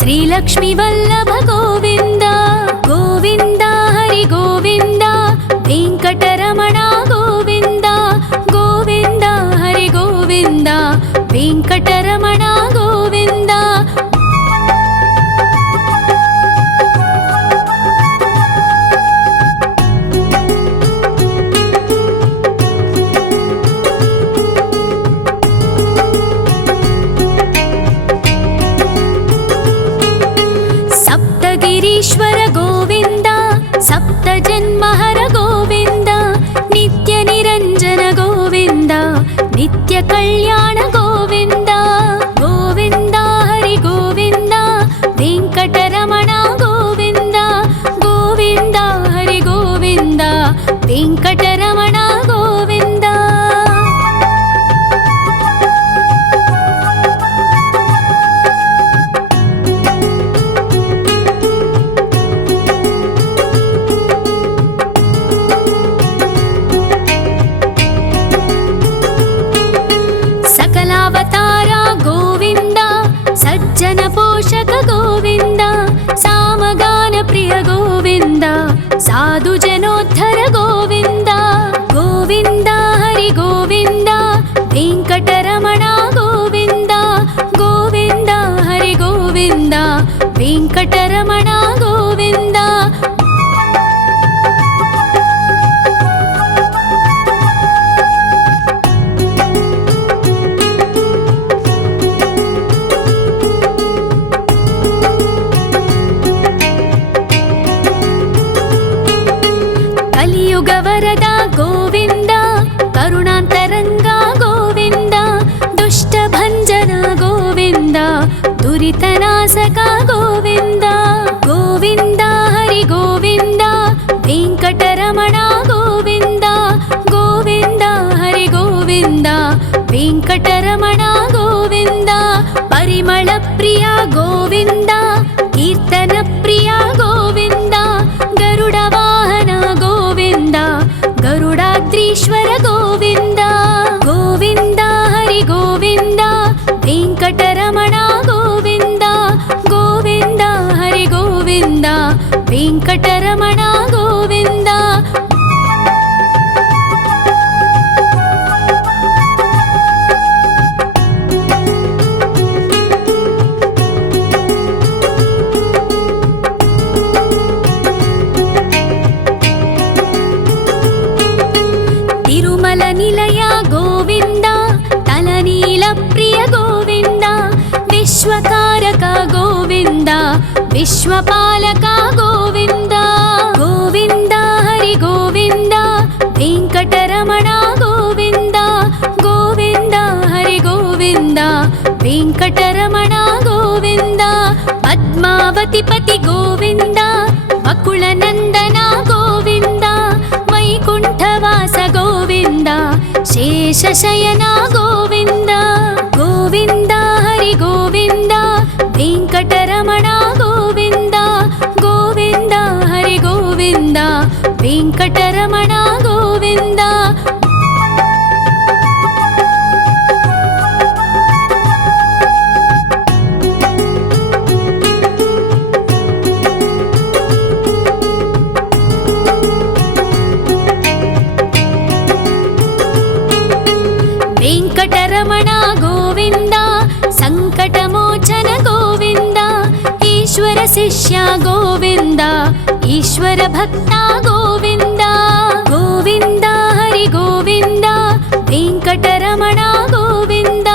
श्रीलक्ष्मी वल्लभ गोविंद गोविंद हरि गोविंद वेंकटरमण गोविंद गोविंद हरि गोविंद वेंकटरमण गोविंद सप्तगिरीश्वर गोविंद सप्तजन्महर गोविंद नित्य निरंजन गोविंद नित्य कल्याण गोविंद गोविंद हरि गोविंद वेंकटरमण गोविंद गोविंद हरि गोविंद वेंकटरमण गोविंद सकलावतार गोविंद सज्जन पोषक गोविंद सामगान प्रिय गोविंद साधु जनोद्धर गोविंद गोविंद हरि गोविंद वेंकटरमण गोविंद गोविंद हरि गोविंद वेंकटरमण गोविंद कलियुग वरद गोविंद करुणांतरंग गोविंद दुष्ट भंजन गोविंद दुरितनाशक गोविंद गोविंद हरि गोविंद वेंकटरमण गोविंद गोविंद हरि गोविंद वेंकटरमण गोविंद परिमल प्रिय गोविंद कीर्तन प्रिय गोविंद गरुड वाहन गोविंद गरुडाद्रीश्वर गोविंद गोविंद हरि गोविंद वेंकटरमण गोविंद गोविंद हरि गोविंद वेंकटरमण गोविंद तिरुमल निलय गोविंद तलनील प्रिय गोविंद विश्वकारक गोविंद विश्वपालक गोविंद गोविंद हरि गोविंद वेंकटरमण गोविंद गोविंद हरि गोविंद वेंकटरमण गोविंद पद्मावती पति गोविंद बकुल नंदन गोविंद वैकुंठवास गोविंद शेषशयन गोविंद गोविंद हरि गोविंद वेंकटरमण गोविंद गोविंद हरि गोविंद वेंकटरमण गोविंद वेंकटरमण गोविंद संकटमोचन गोविंद ईश्वर शिष्य गोविंद ईश्वर भक्त गोविंद गोविंद हरि गोविंद वेंकटरमण गोविंद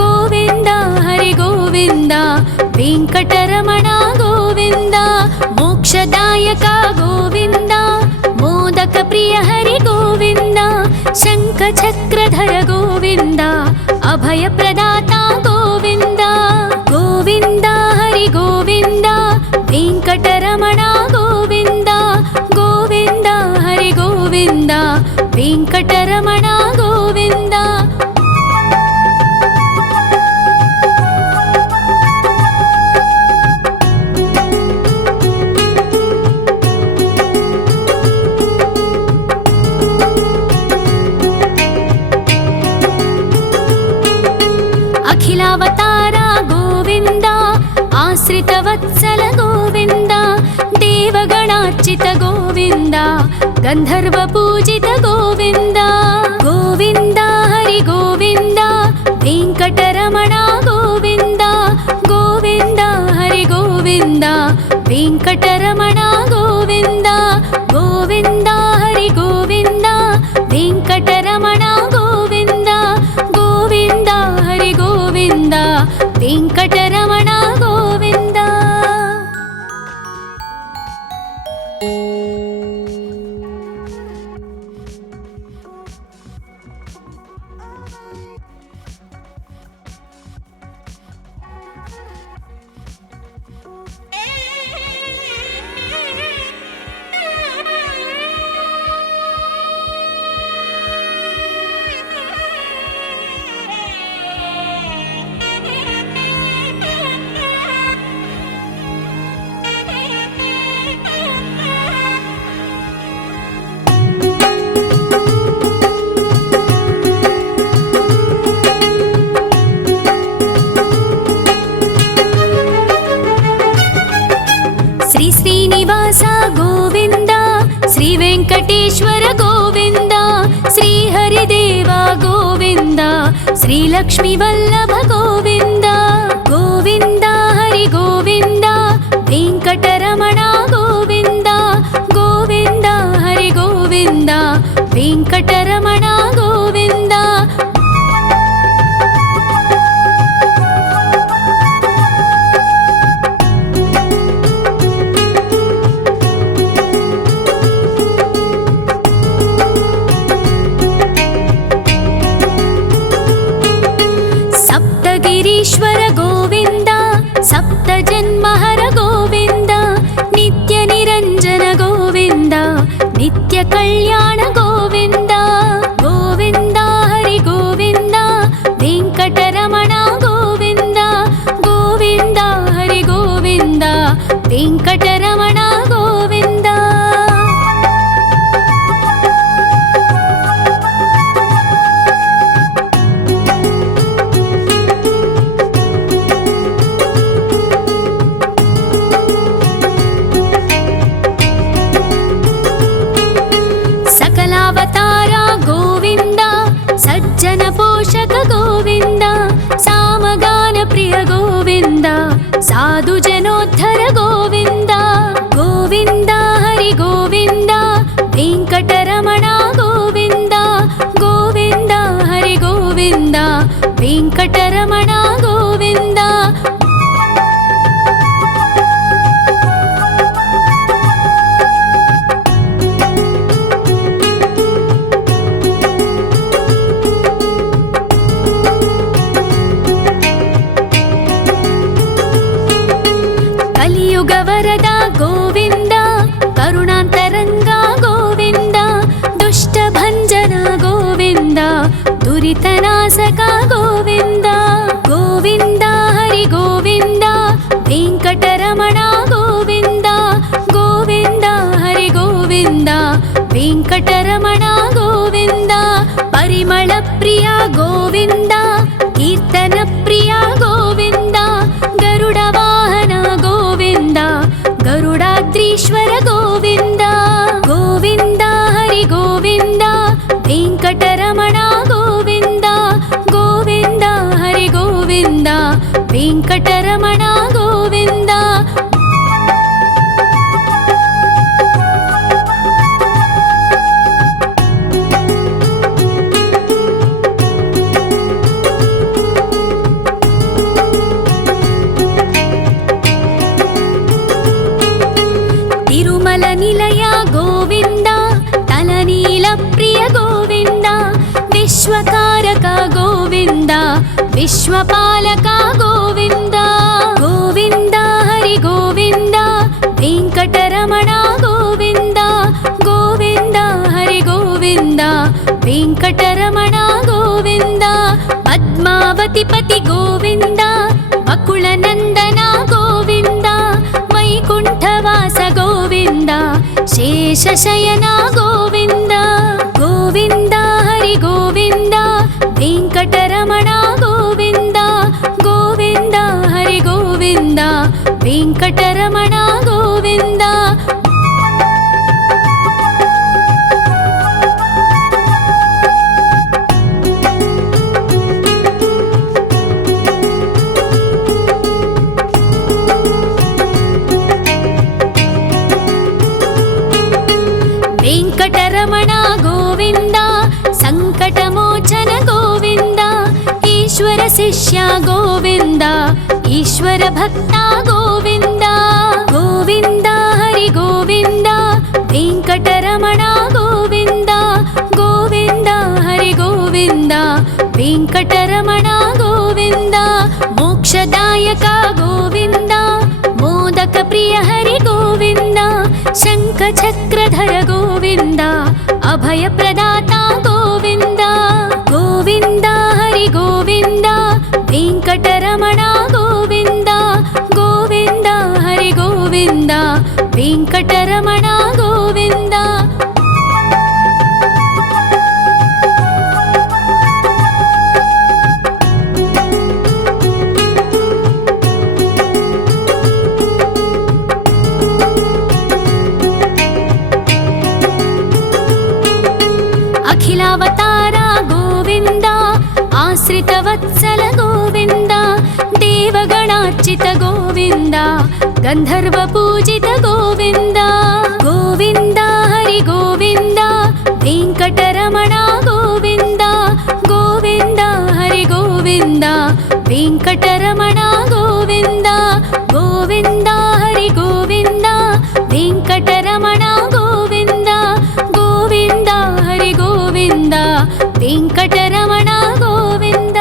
गोविंद हरि गोविंद वेंकटरमण गोविंद मोक्षदायक गोविंद मोदक प्रिय हरि गोविंद शंख चक्रधर गोविंद अभय प्रदाता गोविंद गोविंद हरि गोविंद वेंकटरमण गोविंद गोविंद हरि गोविंद वेंकटरमण गोविंद अखिलावतार गोविंद आश्रित ಭಕ್ತವತ್ಸಲ ಗೋವಿಂದ ದೇವಗಣಾರ್ಚಿತ ಗೋವಿಂದ ಗಂಧರ್ವ ಪೂಜಿತ ಗೋವಿಂದ ಗೋವಿಂದ ಹರಿ ಗೋವಿಂದ ವೆಂಕಟರಮಣ ಗೋವಿಂದ ಗೋವಿಂದ ಹರಿ ಗೋವಿಂದ ವೆಂಕಟರಮಣ ಗೋವಿಂದ ಗೋವಿಂದ ಹರಿ ಗೋವಿಂದ ವೆಂಕಟರಮಣ ಗೋವಿಂದ ಗೋವಿಂದ ಹರಿ ಗೋವಿಂದ ವೆಂಕಟರಮಣ ಗೋವಿಂದ. ಶ್ರೀ ಶ್ರೀನಿವಾಸ ಗೋವಿಂದ ಶ್ರೀ ವೆಂಕಟೇಶ್ವರ ಗೋವಿಂದ ಶ್ರೀ ಹರಿದೇವ ಗೋವಿಂದ ಶ್ರೀ ಲಕ್ಷ್ಮೀ ವಲ್ಲಭ ಗೋವಿಂದ ಗೋವಿಂದ ಹರಿ ಗೋವಿಂದ ವೆಂಕಟರಮಣ ಗೋವಿಂದ ಗೋವಿಂದ ಹರಿ ಗೋವಿಂದ ವೆಂಕಟರಮಣ ಗೋವಿಂದ. ಸಪ್ತಗಿರೀಶ್ವರ ಗೋವಿಂದ ಸಪ್ತ ಜನ್ಮಹರ ಗೋವಿಂದ ನಿತ್ಯ ನಿರಂಜನ ಗೋವಿಂದ ನಿತ್ಯ ಕಲ್ಯಾಣ ಗೋವಿಂದ ಗೋವಿಂದ ಹರಿ ಗೋವಿಂದ ವೆಂಕಟರಮಣ ಗೋವಿಂದ ಗೋವಿಂದ ಹರಿ ಗೋವಿಂದ ವೆಂಕಟರಮಣ ಗೋವಿಂದ. ಸಕಲಾವತಾರ ಗೋವಿಂದ ಸಜ್ಜನ ಪೋಷಕ ಗೋವಿಂದ ಸಾಮಗಾನ ಪ್ರಿಯ ಗೋವಿಂದ ಸಾಧು ಜನೋದ್ಧರ ಗೋವಿಂದ ಗೋವಿಂದ ಹರಿ ಗೋವಿಂದ ವೆಂಕಟರಮಣ ಗೋವಿಂದ ಗೋವಿಂದ ಹರಿ ಗೋವಿಂದ ವೆಂಕಟರಮಣ ಗೋವಿಂದ. ಕಲಿಯುಗ ವರದ ಗೋವಿಂದ ಕರುಣಾಂತರಂಗ ಗೋವಿಂದ ದುಷ್ಟ ಭಂಜನ ಗೋವಿಂದ ದುರಿತನಾಶಕ ಗೋವಿಂದ ಗೋವಿಂದ ಹರಿ ಗೋವಿಂದ ವೆಂಕಟರಮಣ ಗೋವಿಂದ ಗೋವಿಂದ ಹರಿ ಗೋವಿಂದ ವೆಂಕಟರಮಣ ಗೋವಿಂದ. ಪರಿಮಳ ಪ್ರಿಯ ಗೋವಿಂದ ಕೀರ್ತನ ಪ್ರಿಯ ಗೋವಿಂದ ಗರುಡ ವಾಹನ ಗೋವಿಂದ ಗರುಡಾದ್ರೀಶ್ವರ ಗೋವಿಂದ ಗೋವಿಂದ ಹರಿ ಗೋವಿಂದ ವೆಂಕಟರಮಣ ಗೋವಿಂದ ಗೋವಿಂದ ಹರಿ ಗೋವಿಂದ ವೆಂಕಟರಮಣ ಗೋವಿಂದ. ತಿರುಮಲ ನಿಲಯ ಗೋವಿಂದ ತಲನೀಲ ಪ್ರಿಯ ಗೋವಿಂದ ವಿಶ್ವಕಾರಕ ಗೋವಿಂದ ವಿಶ್ವಪಾಲಕ ಗೋವಿಂದ ಗೋವಿಂದ ಹರಿ ಗೋವಿಂದ ವೆಂಕಟರಮಣ ಗೋವಿಂದ ಗೋವಿಂದ ಹರಿ ಗೋವಿಂದ ವೆಂಕಟರಮಣ ಗೋವಿಂದ. ಪದ್ಮಾವತಿ ಪತಿ ಗೋವಿಂದ ಬಕುಳ ನಂದನ ಗೋವಿಂದ ವೈಕುಂಠವಾಸ ಗೋವಿಂದ ಶೇಷಶಯನ ಗೋವಿಂದ ಗೋವಿಂದ ಹರಿ ಗೋವಿಂದ ವೆಂಕಟರಮಣ ಗೋವಿಂದ ಗೋವಿಂದ ಹರಿ ಗೋವಿಂದ ವೆಂಕಟ ವೆಂಕಟರಮಣ ಗೋವಿಂದ. ವೆಂಕಟರಮಣ ಗೋವಿಂದ, ಸಂಕಟಮೋಚನ ಗೋವಿಂದ, ಈಶ್ವರ ಶಿಷ್ಯ ಗೋವಿಂದ, ಈಶ್ವರ ಭಕ್ತ ಗೋವಿಂದ. ಗೋವಿಂದ ಹರಿ ಗೋವಿಂದ, ವೆಂಕಟರಮಣ ಗೋವಿಂದ. ಗೋವಿಂದ ಹರಿ ಗೋವಿಂದ, ವೆಂಕಟರಮಣ ಗೋವಿಂದ. ಮೋಕ್ಷದಾಯಕ ಗೋವಿಂದ, ಮೋದಕ ಪ್ರಿಯ ಹರಿ ಗೋವಿಂದ. ಶಂಖ ಚಕ್ರಧರ ಗೋವಿಂದ, ಅಭಯ ಪ್ರದಾತ ಗೋವಿಂದ. ಗೋವಿಂದ ಹರಿ ಗೋವಿಂದ, ವೆಂಕಟರಮಣ ಗೋವಿಂದ. ಗೋವಿಂದ ಹರಿ ಗೋವಿಂದ, ವೆಂಕಟರಮಣ ಗೋವಿಂದ. ಅಖಿಲಾವತಾರ ಗೋವಿಂದ, ಆಶ್ರಿತ ವತ್ಸಲ ಗೋವಿಂದ. ದೇವಗಣಾರ್ಚಿತ ಗೋವಿಂದ, ಗಂಧರ್ವ ಪೂಜಿತ ಗೋವಿಂದ. ಗೋವಿಂದ ಹರಿ ಗೋವಿಂದ, ವೆಂಕಟರಮಣ ಗೋವಿಂದ. ಗೋವಿಂದ ಹರಿ ಗೋವಿಂದ, ವೆಂಕಟರಮಣ ಗೋವಿಂದ. ಗೋವಿಂದ ಹರಿ ಗೋವಿಂದ, ವೆಂಕಟರಮಣ ಗೋವಿಂದ. ಗೋವಿಂದ ಹರಿ ಗೋವಿಂದ, ವೆಂಕಟರಮಣ ಗೋವಿಂದ.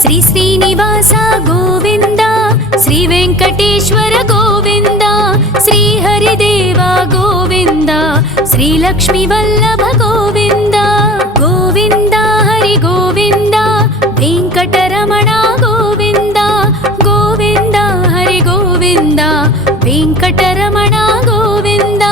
ಶ್ರೀ ಶ್ರೀನಿವಾಸ ಗೋವಿಂದ, ಶ್ರೀ ವೆಂಕಟೇಶ್ವರ ಗೋವಿಂದ. ಶ್ರೀ ಹರಿದೇವ ಗೋವಿಂದ, ಶ್ರೀ ಲಕ್ಷ್ಮೀ ವಲ್ಲಭ ಗೋವಿಂದ. ಗೋವಿಂದ ಹರಿ ಗೋವಿಂದ, ವೆಂಕಟರಮಣ ಗೋವಿಂದ. ಗೋವಿಂದ ಹರಿ ಗೋವಿಂದ, ವೆಂಕಟರಮಣ ಗೋವಿಂದ.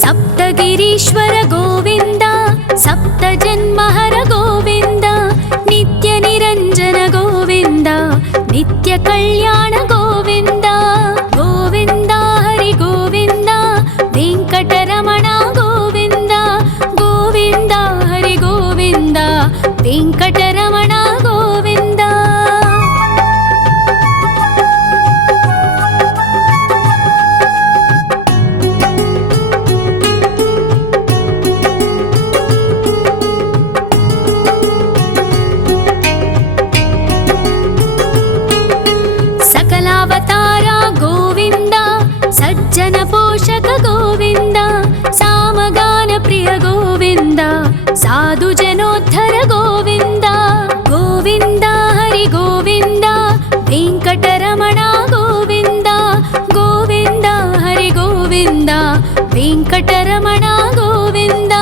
ಸಪ್ತಗಿರೀಶ್ವರ ಗೋವಿಂದ, ಸಪ್ತ ಜನ್ಮಹರ ಗೋವಿಂದ. ನಿತ್ಯ ನಿರಂಜನ ಗೋವಿಂದ, ನಿತ್ಯ ಕಲ್ಯಾಣ ಗೋವಿಂದ. ಗೋವಿಂದ ಹರಿ ಗೋವಿಂದ, ವೆಂಕಟರಮಣ ಗೋವಿಂದ. ಗೋವಿಂದ ಹರಿ ಗೋವಿಂದ, ವೆಂಕಟರಮಣ ಗೋವಿಂದ. ಸಕಲಾವತಾರ ಗೋವಿಂದ, ಸಜ್ಜನ ಪೋಷಕ ಗೋವಿಂದ. ಸಾಮಗಾನ ಪ್ರಿಯ ಗೋವಿಂದ, ಸಾಧು ಜನೋದ್ಧರ ಗೋವಿಂದ. ಗೋವಿಂದ ಹರಿ ಗೋವಿಂದ, ವೆಂಕಟರಮಣ ಗೋವಿಂದ. ಗೋವಿಂದ ಹರಿ ಗೋವಿಂದ, ವೆಂಕಟರಮಣ ಗೋವಿಂದ.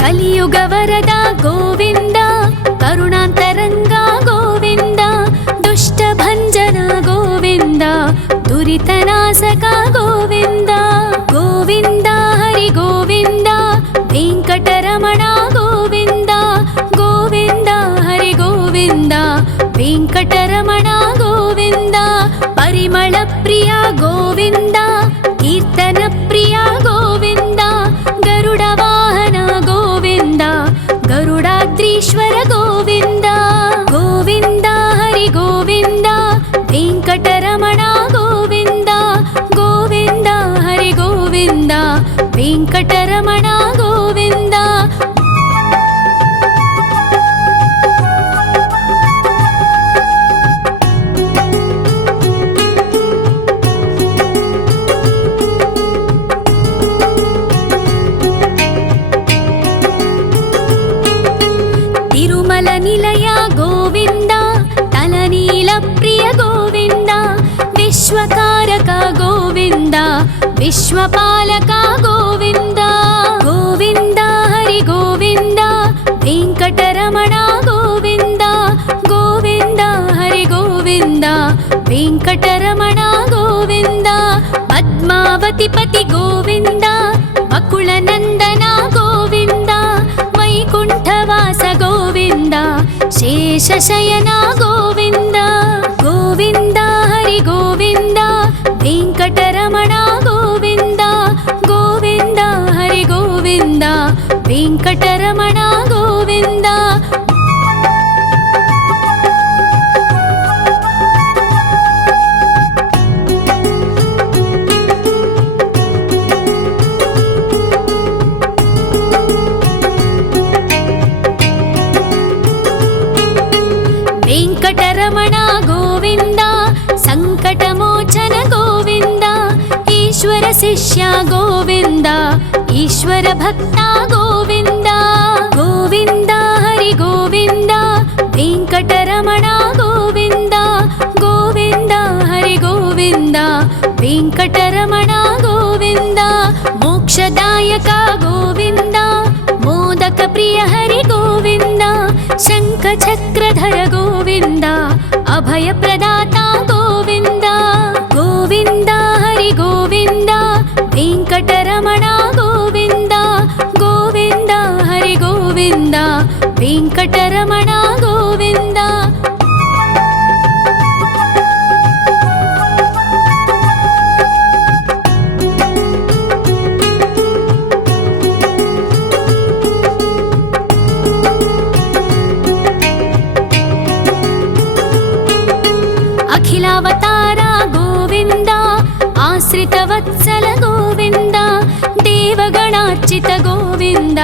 ಕಲಿಯುಗ ವರದ ಗೋವಿಂದ, ಕರುಣಾಂತರಂಗ ಗೋವಿಂದ. ದುಷ್ಟ ಭಂಜನ ಗೋವಿಂದ, ದುರಿತನಾಶಕ ಗೋವಿಂದ. ಗೋವಿಂದ ಹರಿ ಗೋವಿಂದ, ವೆಂಕಟರಮಣ ಗೋವಿಂದ. ಪರಿಮಳ ಪ್ರಿಯ ಗೋವಿಂದ, ಕೀರ್ತನ ಪ್ರಿಯ ಗೋವಿಂದ. ಗರುಡ ವಾಹನ ಗೋವಿಂದ, ಗರುಡಾದ್ರೀಶ್ವರ ಗೋವಿಂದ. ಗೋವಿಂದ ಹರಿ ಗೋವಿಂದ, ವೆಂಕಟರಮಣ ಗೋವಿಂದ. ಗೋವಿಂದ ಹರಿ ಗೋವಿಂದ, ವೆಂಕಟರಮಣ ಗೋವಿಂದ. ತಿರುಮಲ ನಿಲಯ ಗೋವಿಂದ, ತಲನೀಲ ಪ್ರಿಯ ಗೋವಿಂದ. ವಿಶ್ವಕಾರಕ ಗೋವಿಂದ, ವಿಶ್ವಪಾಲಕ ಗೋವಿಂದ. ಗೋವಿಂದ ಹರಿ ಗೋವಿಂದ, ವೆಂಕಟರಮಣ ಗೋವಿಂದ. ಗೋವಿಂದ ಹರಿ ಗೋವಿಂದ, ವೆಂಕಟರಮಣ ಗೋವಿಂದ. ಪದ್ಮಾವತಿ ಪತಿ ಗೋವಿಂದ, ಬಕುಳ ನಂದನ ಗೋವಿಂದ. ವೈಕುಂಠವಾಸ ಗೋವಿಂದ, ಶೇಷಶಯನ ಗೋವಿಂದ. ಗೋವಿಂದ ಹರಿ ಗೋವಿಂದ, ವೆಂಕಟರಮಣ ಗೋವಿಂದ. ಗೋವಿಂದ ಹರಿ ಗೋವಿಂದ, ವೆಂಕಟರಮಣ ಗೋವಿಂದ. ವೆಂಕಟರಮಣ ಗೋವಿಂದ, ಸಂಕಟಮೋಚನ ಗೋವಿಂದ. ಈಶ್ವರ ಶಿಷ್ಯ ಗೋವಿಂದ, ಈಶ್ವರ ಭಕ್ತ ಗೋವಿಂದ. ಗೋವಿಂದ ಹರಿ ಗೋವಿಂದ, ವೆಂಕಟರಮಣ ಗೋವಿಂದ. ಗೋವಿಂದ ಹರಿ ಗೋವಿಂದ, ವೆಂಕಟರಮಣ ಗೋವಿಂದ. ಮೋಕ್ಷದಾಯಕ ಗೋವಿಂದ, ಮೋದಕ ಪ್ರಿಯ ಹರಿ ಗೋವಿಂದ. ಶಂಖ ಚಕ್ರಧರ ಗೋವಿಂದ, ಅಭಯ ಪ್ರದಾತ ಗೋವಿಂದ. ಗೋವಿಂದ ಹರಿ ಗೋವಿಂದ, ವೆಂಕಟರಮಣ ಗೋವಿಂದ. ಗೋವಿಂದ ಹರಿ ಗೋವಿಂದ, ವೆಂಕಟರಮಣ ಗೋವಿಂದ. ಅಖಿಲಾವತಾರ ಗೋವಿಂದ, ಆಶ್ರಿತ ವತ್ಸಲ ಗೋವಿಂದ. ದೇವಗಣಾರ್ಚಿತ ಗೋವಿಂದ,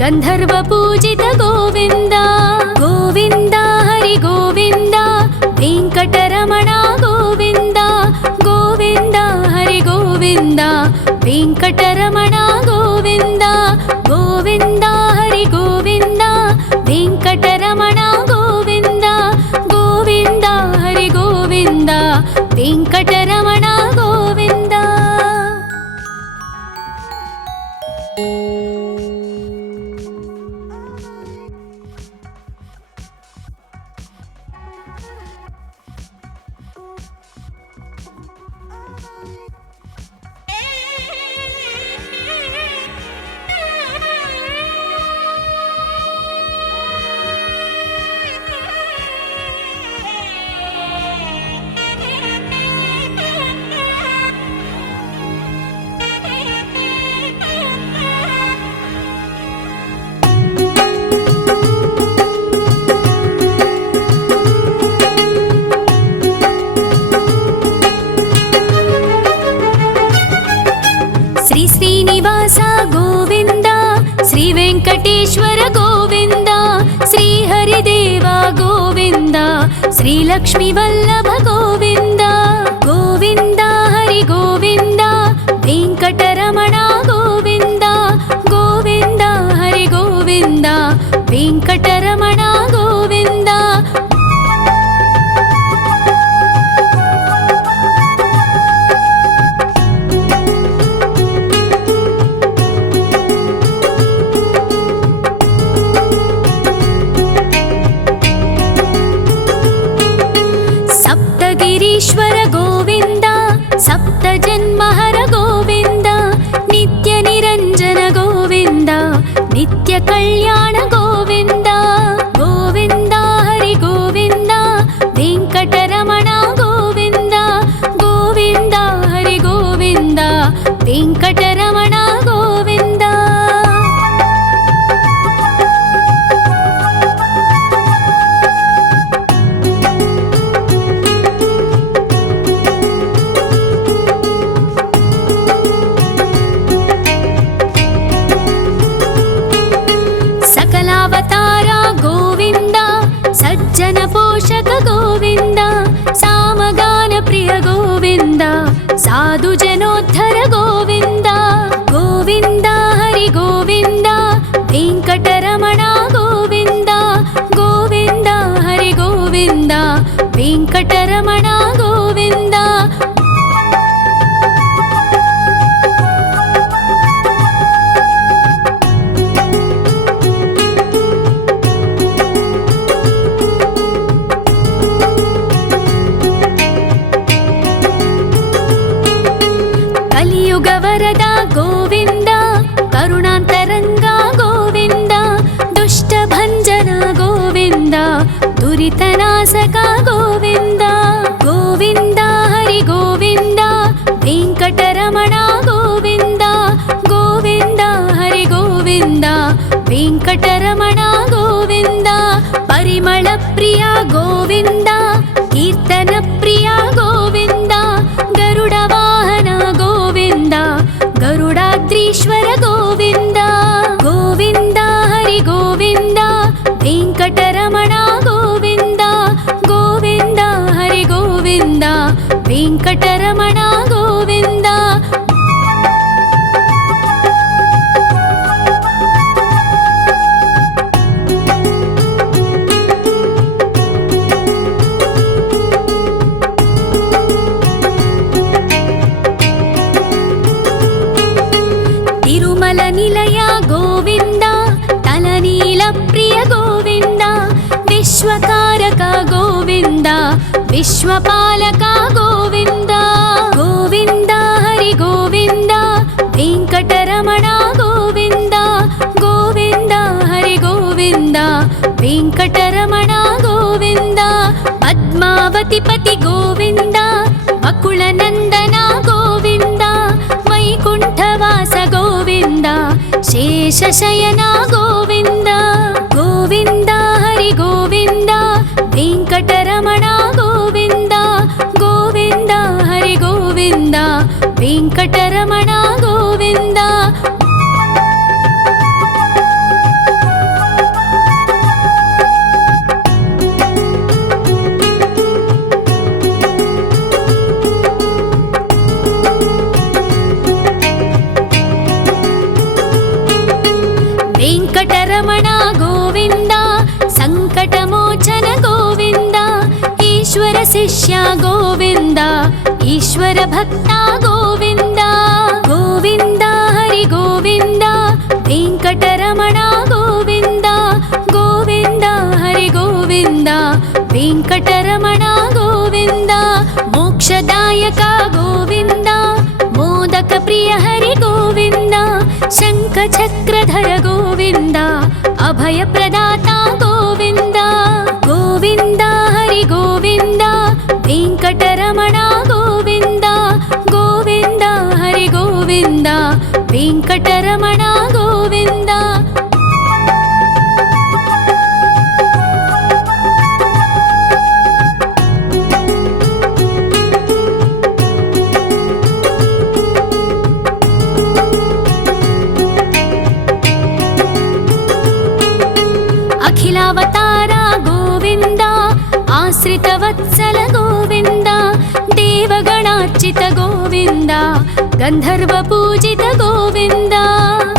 ಗಂಧರ್ವ ಪೂಜಿತ ಗೋವಿಂದ. ಗೋವಿಂದ ಹರಿ ಗೋವಿಂದ, ವೆಂಕಟರಮಣ ಗೋವಿಂದ. ಗೋವಿಂದ ಹರಿ ಗೋವಿಂದ, ವೆಂಕಟರಮಣ ಗೋವಿಂದ. ಗೋವಿಂದ ಹರಿ ಗೋವಿಂದ, ವೆಂಕಟರಮಣ ಗೋವಿಂದ. ಗೋವಿಂದ ಹರಿ ಗೋವಿಂದ, ವೆಂಕಟರಮಣ ಗೋವಿಂದ. ಶ್ರೀನಿವಾಸ ಗೋವಿಂದ, ಶ್ರೀ ವೆಂಕಟೇಶ್ವರ ಗೋವಿಂದ. ಶ್ರೀ ಹರಿದೇವ ಗೋವಿಂದ, ಶ್ರೀ ಲಕ್ಷ್ಮೀ ವಲ್ಲಭ ಗೋವಿಂದ. ಗೋವಿಂದ ಹರಿ ಗೋವಿಂದ, ವೆಂಕಟರಮಣ ಗೋವಿಂದ. ಗೋವಿಂದ ಹರಿ ಗೋವಿಂದ, ವೆಂಕಟರಮಣ ಗೋವಿಂದ. ಸಪ್ತಗಿರೀಶ್ವರ ಗೋವಿಂದ, ಸಪ್ತ ಜನ್ಮಹರ ಗೋವಿಂದ. ನಿತ್ಯ ನಿರಂಜನ ಗೋವಿಂದ, ನಿತ್ಯ ಕಲ್ಯಾಣ ಗೋವಿಂದ. ಗೋವಿಂದ ಹರಿ ಗೋವಿಂದ, ಪೋಷಕ ಗೋವಿಂದ ಸಾಮಗಾನ ಪ್ರಿಯ ಗೋವಿಂದ ಸಾಧು ಜನೋದ್ಧರ ಗೋವಿಂದ ಗೋವಿಂದ ಹರಿ ಗೋವಿಂದ ವೆಂಕಟರಮಣ ಗೋವಿಂದ ಗೋವಿಂದ ಹರಿ ಗೋವಿಂದ ವೆಂಕಟರಮಣ ಗೋವಿಂದ ಕಲಿಯುಗವರದ ಗೋವಿಂದ ಕರುಣಾಂತರಂಗ ಗೋವಿಂದ ದುಷ್ಟಭಂಜನ ಗೋವಿಂದ ದುರಿತನಾಶಕ ಗೋವಿಂದ ಗೋವಿಂದ ಹರಿ ಗೋವಿಂದ ವೆಂಕಟರಮಣ ಗೋವಿಂದ ಗೋವಿಂದ ಹರಿ ಗೋವಿಂದ ವೆಂಕಟರಮಣ ಗೋವಿಂದ ಪರಿಮಳ ಪ್ರಿಯ ಗೋವಿಂದ ಕೀರ್ತನ ಪ್ರಿಯ ಗೋವಿಂದ ಗರುಡ ವಾಹನ ಗೋವಿಂದ ಗರುಡಾದ್ರೀಶ್ವರ ಗೋವಿಂದ ಗೋವಿಂದ ಹರಿ ಗೋವಿಂದ ವೆಂಕಟರಮಣ ಗೋವಿಂದ ಗೋವಿಂದ ಹರಿ ಗೋವಿಂದ ವೆಂಕಟರಮಣ ಗೋವಿಂದ ತಿರುಮಲ ನಿಲಯ ಗೋವಿಂದ ತಲನೀಲ ಪ್ರಿಯ ಗೋವಿಂದ ವಿಶ್ವಕಾರಕ ಗೋವಿಂದ ವಿಶ್ವಪಾಲಕ ಗೋವಿಂದ ಗೋವಿಂದ ಹರಿ ಗೋವಿಂದ ವೆಂಕಟರಮಣ ಗೋವಿಂದ ಗೋವಿಂದ ಹರಿ ಗೋವಿಂದ ವೆಂಕಟರಮಣ ಗೋವಿಂದ ಪದ್ಮಾವತಿ ಪತಿ ಗೋವಿಂದ ಬಕುಳ ನಂದನ ಗೋವಿಂದ ವೈಕುಂಠವಾಸ ಗೋವಿಂದ ಶೇಷಶಯನ ಗೋವಿಂದ ಗೋವಿಂದ ಹರಿ ಗೋವಿಂದ ವೆಂಕಟರಮಣ ಗೋವಿಂದ ಗೋವಿಂದ ಹರಿ ಗೋವಿಂದ ವೆಂಕಟರಮಣ ಗೋವಿಂದ ವೆಂಕಟರಮಣ ಗೋವಿಂದ ಸಂಕಟಮೋಚನ ಗೋವಿಂದ ಈಶ್ವರ ಶಿಷ್ಯ ಗೋವಿಂದ ಈಶ್ವರ ಭಕ್ತ ಗೋವಿಂದ ಗೋವಿಂದ ಹರಿ ಗೋವಿಂದ ವೆಂಕಟರಮಣ ಗೋವಿಂದ ಗೋವಿಂದ ಹರಿ ಗೋವಿಂದ ವೆಂಕಟರಮಣ ಗೋವಿಂದ ಮೋಕ್ಷದಾಯಕ ಗೋವಿಂದ ಮೋದಕ ಪ್ರಿಯ ಹರಿ ಗೋವಿಂದ ಶಂಖ ಚಕ್ರಧರ ಗೋವಿಂದ ಅಭಯ ಪ್ರದಾತ ಗೋವಿಂದ ಗೋವಿಂದ ಹರಿ ಗೋವಿಂದ ವೆಂಕಟರಮಣ ಗೋವಿಂದ ಗೋವಿಂದ ಹರಿ ಗೋವಿಂದ ವೆಂಕಟರಮಣ ಗೋವಿಂದ ಅಖಿಲಾವತಾರ ಗೋವಿಂದ ಆಶ್ರಿತ ವತ್ಸಲ ಗೋವಿಂದ ದೇವಗಣಾರ್ಚಿತ ಗೋವಿಂದ ಗಂಧರ್ವ ಪೂಜಿತ ಗೋವಿಂದ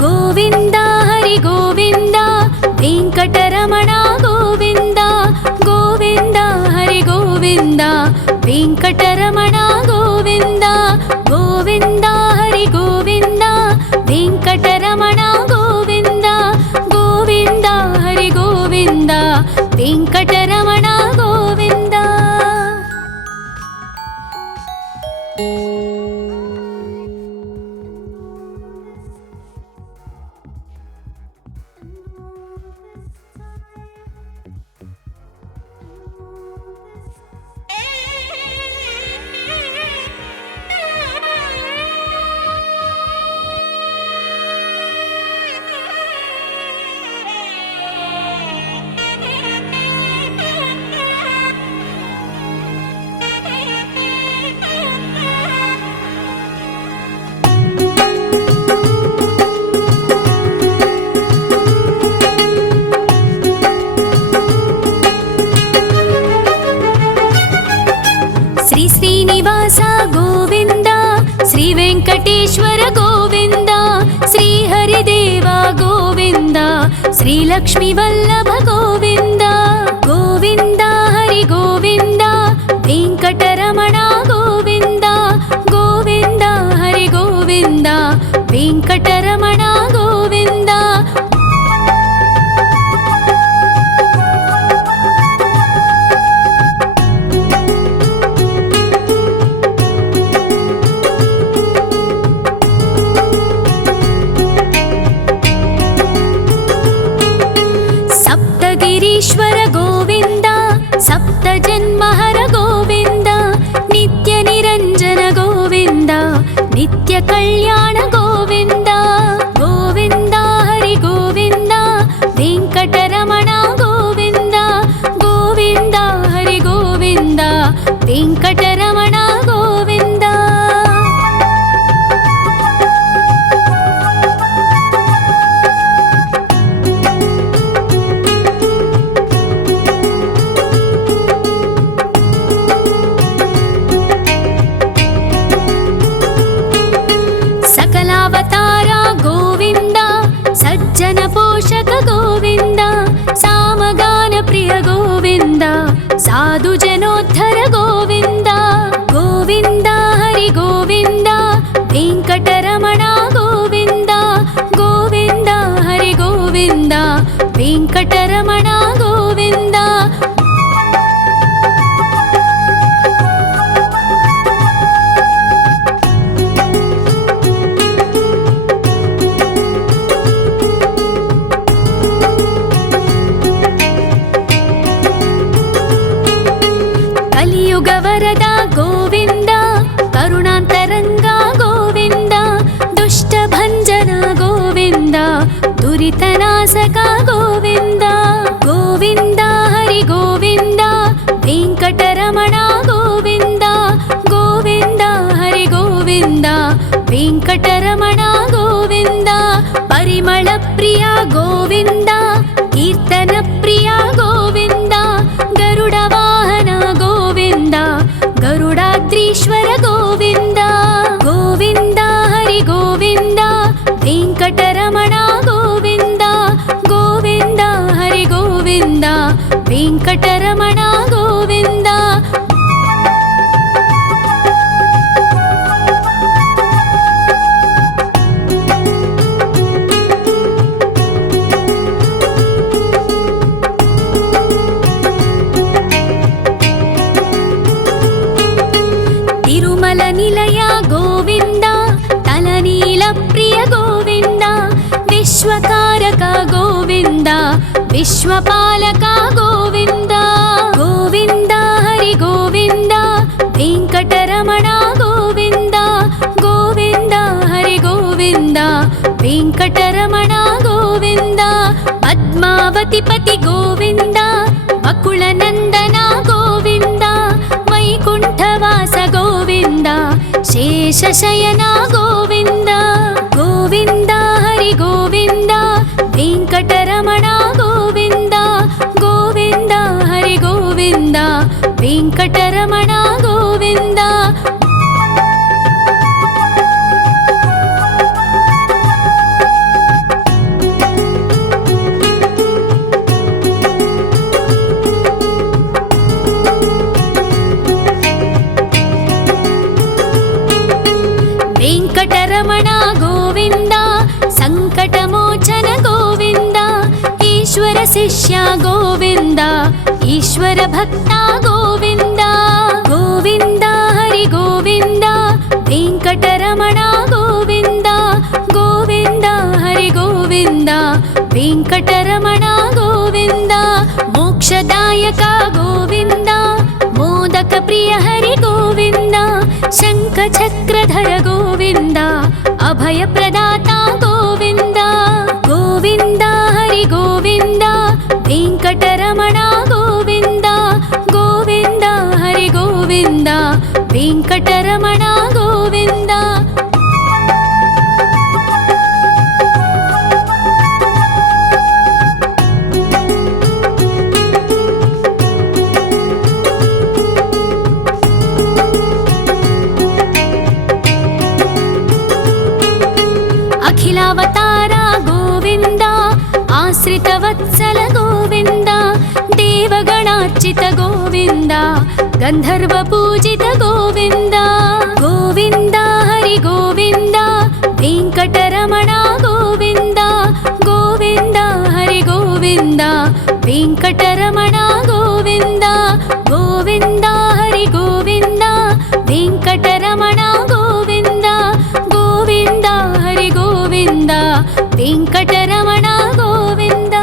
ಗೋವಿಂದ ಹರಿ ಗೋವಿಂದ ವೆಂಕಟರಮಣ ಗೋವಿಂದ ಗೋವಿಂದ ಹರಿ ಗೋವಿಂದ ವೆಂಕಟರಮಣ ಗೋವಿಂದ ಗೋವಿಂದ ಹರಿ ಗೋವಿಂದ ವೆಂಕಟರಮಣ ಗೋವಿಂದ ಗೋವಿಂದ ಹರಿ ಗೋವಿಂದ ವೆಂಕಟರಮಣ ಗೋವಿಂದ ವೆಂಕಟೇಶ್ವರ ಗೋವಿಂದ, ಶ್ರೀಹರಿದೇವ ಗೋವಿಂದ, ಶ್ರೀಲಕ್ಷ್ಮೀ ವಲ್ಲಭ ಗೋವಿಂದ. ಗೋವಿಂದ ಹರಿ ಗೋವಿಂದ, ವೆಂಕಟರಮಣ ಗೋವಿಂದ. ಗೋವಿಂದ ಹರಿ ಗೋವಿಂದ, ವೆಂಕಟರಮಣ ಗೋವಿಂದ. ಸಪ್ತಗಿರೀಶ್ವರ ಗೋವಿಂದ, ಸಪ್ತ ಜನ್ಮಹರ ಗೋವಿಂದ, ನಿತ್ಯ ನಿರಂಜನ ಗೋವಿಂದ, ನಿತ್ಯ ಕಲ್ಯಾಣ ಗೋವಿಂದ. ಗೋವಿಂದ ಹರಿ ಗೋವಿಂದ, ವೆಂಕಟರಮಣ ಗೋವಿಂದ. ಗೋವಿಂದ ಹರಿ ಗೋವಿಂದ, ವೆಂಕಟರಮಣ ಗೋವಿಂದ. ಸಕಲಾವತಾರ ಗೋವಿಂದ, ಸಜ್ಜನ ಪೋಷಕ ಗೋವಿಂದ, ಸಾಮಗಾನ ಪ್ರಿಯ ಗೋವಿಂದ, ಸಾಧು ಜನೋದ್ಧರ ಗೋವಿಂದ. ಗೋವಿಂದ ಹರಿ ಗೋವಿಂದ, ವೆಂಕಟರಮಣ ಗೋವಿಂದ. ಗೋವಿಂದ ಹರಿ ಗೋವಿಂದ, ವೆಂಕಟರಮಣ ಗೋವಿಂದ. ಕಲಿಯುಗ ವರದ ಗೋವಿಂದ, ಕರುಣಾಂತರಂಗ ಗೋವಿಂದ, ದುಷ್ಟ ಭಂಜನ ಗೋವಿಂದ, ದುರಿತನಾಶಕ ಗೋವಿಂದ. ಗೋವಿಂದ ಹರಿ ಗೋವಿಂದ, ವೆಂಕಟರಮಣ ಗೋವಿಂದ. ಗೋವಿಂದ ಹರಿ ಗೋವಿಂದ, ವೆಂಕಟರಮಣ ಗೋವಿಂದ. ಪರಿಮಳ ಪ್ರಿಯ ಗೋವಿಂದ, ಕೀರ್ತನ ಪ್ರಿಯ ಗೋವಿಂದ, ಗರುಡ ವಾಹನ ಗೋವಿಂದ, ಗರುಡಾದ್ರೀಶ್ವರ ಗೋವಿಂದ. ಗೋವಿಂದ ಹರಿ ಗೋವಿಂದ, ವೆಂಕಟರಮಣ ಗೋವಿಂದ. ಗೋವಿಂದ ಹರಿ ಗೋವಿಂದ, ವೆಂಕಟರಮಣ ಗೋವಿಂದ. ತಿರುಮಲ ನಿಲಯ ಗೋವಿಂದ, ತಲನೀಲ ಪ್ರಿಯ ಗೋವಿಂದ, ವಿಶ್ವಕಾರಕ ಗೋವಿಂದ, ವಿಶ್ವಪಾಲಕ ಗೋವಿಂದ. ಗೋವಿಂದ ಹರಿ ಗೋವಿಂದ, ವೆಂಕಟರಮಣ ಗೋವಿಂದ. ಗೋವಿಂದ ಹರಿ ಗೋವಿಂದ, ವೆಂಕಟರಮಣ ಗೋವಿಂದ. ಪದ್ಮಾವತಿ ಪತಿ ಗೋವಿಂದ, ಬಕುಳ ನಂದನ ಗೋವಿಂದ, ವೈಕುಂಠವಾಸ ಗೋವಿಂದ, ಶೇಷಶಯನ ಗೋವಿಂದ. ಗೋವಿಂದ ಹರಿ ಗೋವಿಂದ, ವೆಂಕಟರಮಣ ಗೋವಿಂದ. ಗೋವಿಂದ ಹರಿ ಗೋವಿಂದ, ವೆಂಕಟರಮಣ ಗೋವಿಂದ. ವೆಂಕಟರಮಣ ಗೋವಿಂದ, ಸಂಕಟಮೋಚನ ಗೋವಿಂದ, ಈಶ್ವರ ಶಿಷ್ಯ ಗೋವಿಂದ, ಈಶ್ವರ ಭಕ್ತ ಗೋವಿಂದ. ಗೋವಿಂದ ಹರಿ ಗೋವಿಂದ, ವೆಂಕಟರಮಣ ಗೋವಿಂದ. ಗೋವಿಂದ ಹರಿ ಗೋವಿಂದ, ವೆಂಕಟರಮಣ ಗೋವಿಂದ. ಮೋಕ್ಷದಾಯಕ ಗೋವಿಂದ, ಮೋದಕ ಪ್ರಿಯ ಹರಿ ಗೋವಿಂದ, ಶಂಖ ಚಕ್ರಧರ ಗೋವಿಂದ, ಅಭಯ ಪ್ರದಾತ ಗೋವಿಂದ. ಗೋವಿಂದ ಹರಿ ಗೋವಿಂದ, ವೆಂಕಟರಮಣ ಗೋವಿಂದ. ಗೋವಿಂದ ಹರಿ ಗೋವಿಂದ, ವೆಂಕಟರಮಣ ಗೋವಿಂದ. वत्सल गोविन्द देवगणार्चित गोविन्द गन्धर्वपूजित गोविन्द गोविन्द हरि गोविन्द वेङ्कटरमण गोविन्द गोविन्द हरि गोविन्द वेङ्कटरमण गोविन्द गोविन्द हरि गोविन्द वेङ्कटरमण गोविन्द गोविन्द हरि गोविन्द वेङ्कटरमण गोविन्द।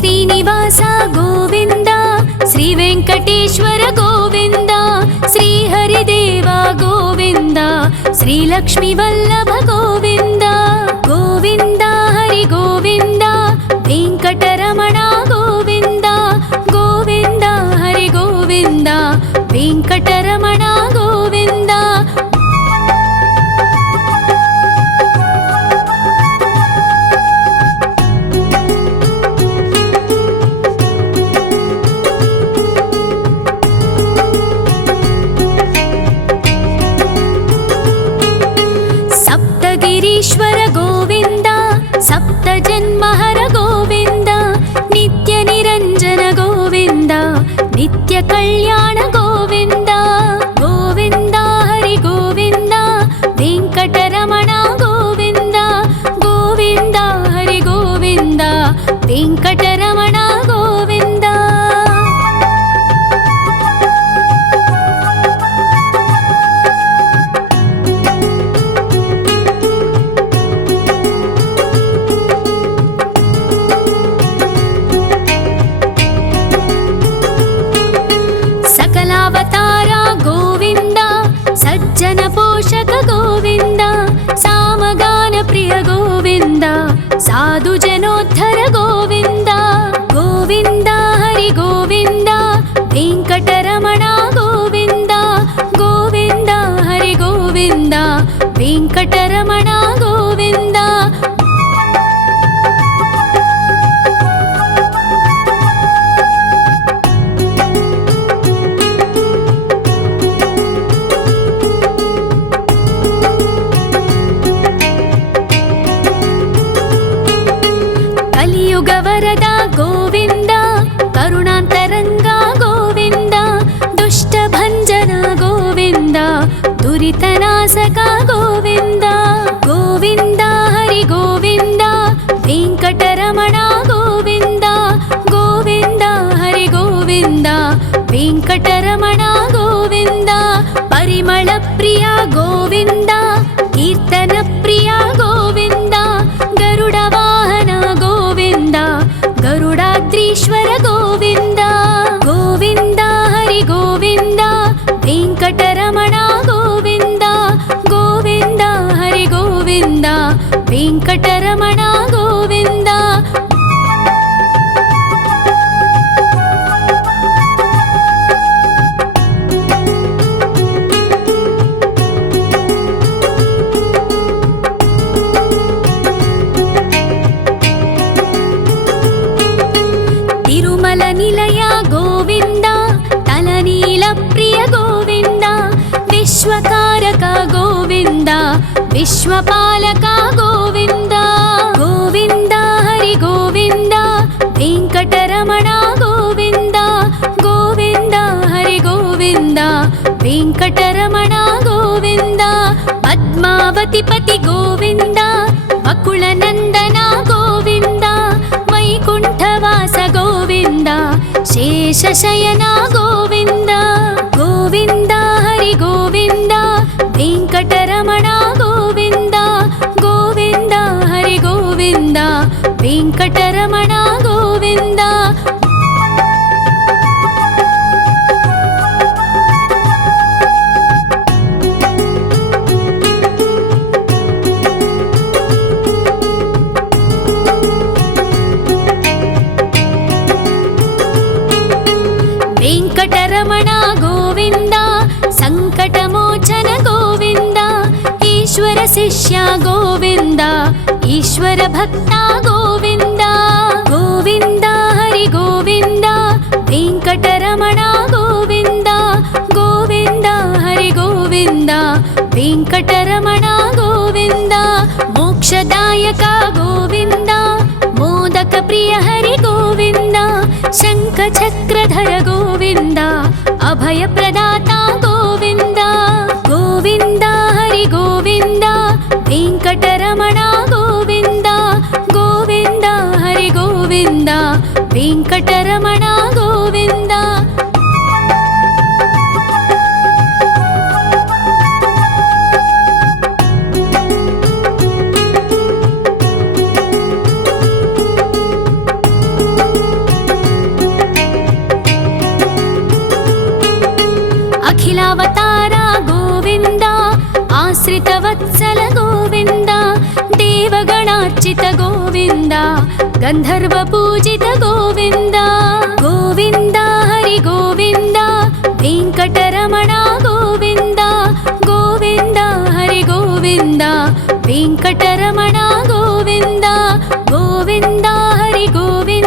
श्रीनिवास गोविन्द श्री वेङ्कटेश्वर गोविन्द श्री हरिदेव गोविन्द श्री लक्ष्मीवल्लभ गोविन्द गोविन्द हरि गोविन्द वेङ्कटरमण गोविन्द गोविन्द हरि गोविन्द वेङ्कटरमण गोविन्द। गिरीश्वर गोविन्द सप्तजन्महर गोविन्द नित्यनिरञ्जन गोविन्द नित्यकल्याण गोविन्द गोविन्द हरि गोविन्द वेङ्कटरमण गोविन्द गोविन्द हरि गोविन्द वेङ्कटरमण गोविन्द। सकलावतार गोविन्द सज्जन पोषक गोविन्द सामगान प्रिय गोविन्द साधु जनोद्धर गोविन्द गोविन्द हरि गोविन्द वेङ्कटरमण गोविन्द गोविन्द हरि गोविन्द वेङ्कटरमण गोविन्द। कलियुगवरद गोविन्द करुणान्तरङ्ग गोविन्द दुष्टभञ्जन गोविन्द दुरितनाशक गोविन्द गोविन्द हरि गोविन्द वेङ्कटरमण गोविन्द गोविन्द हरि गोविन्द वेङ्कटरमण गोविन्द। परिमलप्रिय गोविन्द कीर्तनप्रिय गोविन्द गरुडवाहन गोविन्द गरुडाद्रीश्वर गोविन्द गोविन्द हरि गोविन्द वेङ्कटरमण गोविन्द गोविन्द हरि गोविन्द वेङ्कटरमण गोविन्द। तिरुमल निलय गोविन्द तलनील प्रिय गोविन्द विश्वकारक गोविन्द विश्वपालक गोविन्द गोविन्द हरि गोविन्द वेङ्कटरमण गोविन्द गोविन्द हरि गोविन्द वेङ्कटरमण गोविन्द। पद्मावतिपति गोविन्द वकुलनन्दन गोविन्द वैकुण्ठवास गोविन्द शेषशयन गोविन्द गोविन्द हरि गोविन्द वेङ्कटरमण गोविन्द गोविन्द हरि गोविन्द वेङ्कटरमण వెంకటరమణ గోవింద వెంకటరమణ గోవింద సంకటమోచన గోవింద ఈశ్వర శిష్య గోవింద ఈశ్వర భక్త గోవింద గోవింద హరి గోవింద వెంకటరమణ గోవింద గోవింద హరి గోవింద వెంకటరమణ గోవింద మోక్షదాయక గోవింద మోదక ప్రియ హరి గోవింద శంఖ చక్రధర గోవింద అభయ ప్రదాత గోవింద గోవింద హరి గోవింద వెంకటరమణ గోవింద గోవింద హరి గోవింద వెంకటరమణ గోవింద అఖిలావతార గోవింద ఆశ్రితవత్సల గోవింద దేవగణార్చిత గోవింద గంధర్వ పూజిత గోవింద గోవింద హరి గోవింద వెంకటరమణ గోవింద గోవింద హరి గోవింద వెంకటరమణ గోవింద గోవింద హరి గోవింద